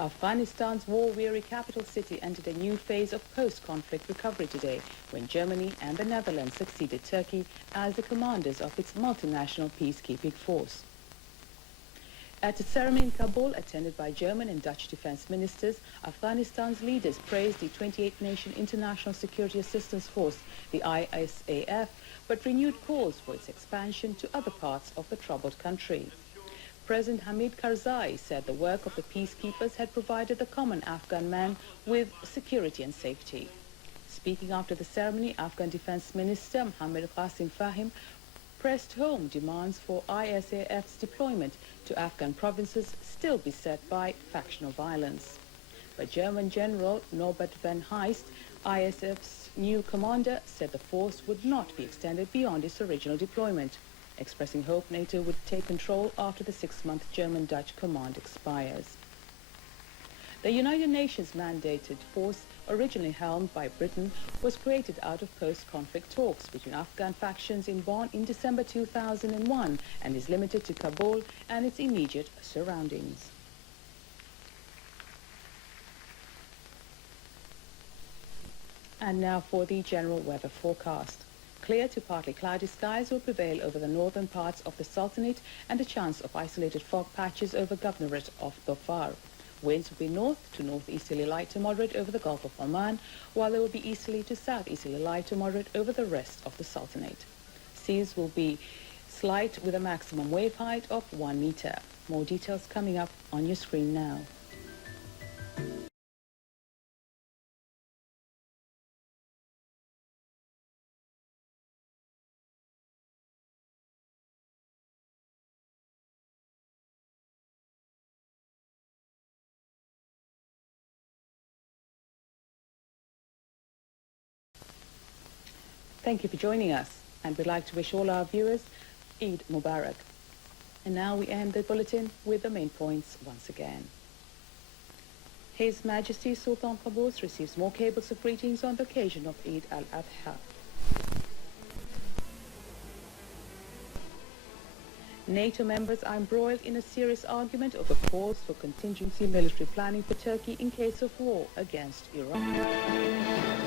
Afghanistan's war-weary capital city entered a new phase of post-conflict recovery today when Germany and the Netherlands succeeded Turkey as the commanders of its multinational peacekeeping force. At a ceremony in Kabul attended by German and Dutch defense ministers, Afghanistan's leaders praised the 28-nation International Security Assistance Force, the ISAF, but renewed calls for its expansion to other parts of the troubled country. President Hamid Karzai said the work of the peacekeepers had provided the common Afghan man with security and safety. Speaking after the ceremony, Afghan Defense Minister Mohammed Qasim Fahim pressed home demands for ISAF's deployment to Afghan provinces still beset by factional violence. But German General Norbert von Heist, ISAF's new commander, said the force would not be extended beyond its original deployment, expressing hope NATO would take control after the 6-month German-Dutch command expires. The United Nations mandated force, originally helmed by Britain, was created out of post-conflict talks between Afghan factions in Bonn in December 2001 and is limited to Kabul and its immediate surroundings. And now for the general weather forecast. Clear to partly cloudy skies will prevail over the northern parts of the Sultanate and a chance of isolated fog patches over Governorate of Dhofar. Winds will be north to northeasterly light to moderate over the Gulf of Oman, while they will be easterly to southeasterly light to moderate over the rest of the Sultanate. Seas will be slight with a maximum wave height of 1 meter. More details coming up on your screen now. Thank you for joining us, and we'd like to wish all our viewers Eid Mubarak. And now we end the bulletin with the main points once again. His Majesty Sultan Qaboos receives more cables of greetings on the occasion of Eid al-Adha. NATO members are embroiled in a serious argument over calls for contingency military planning for Turkey in case of war against Iran.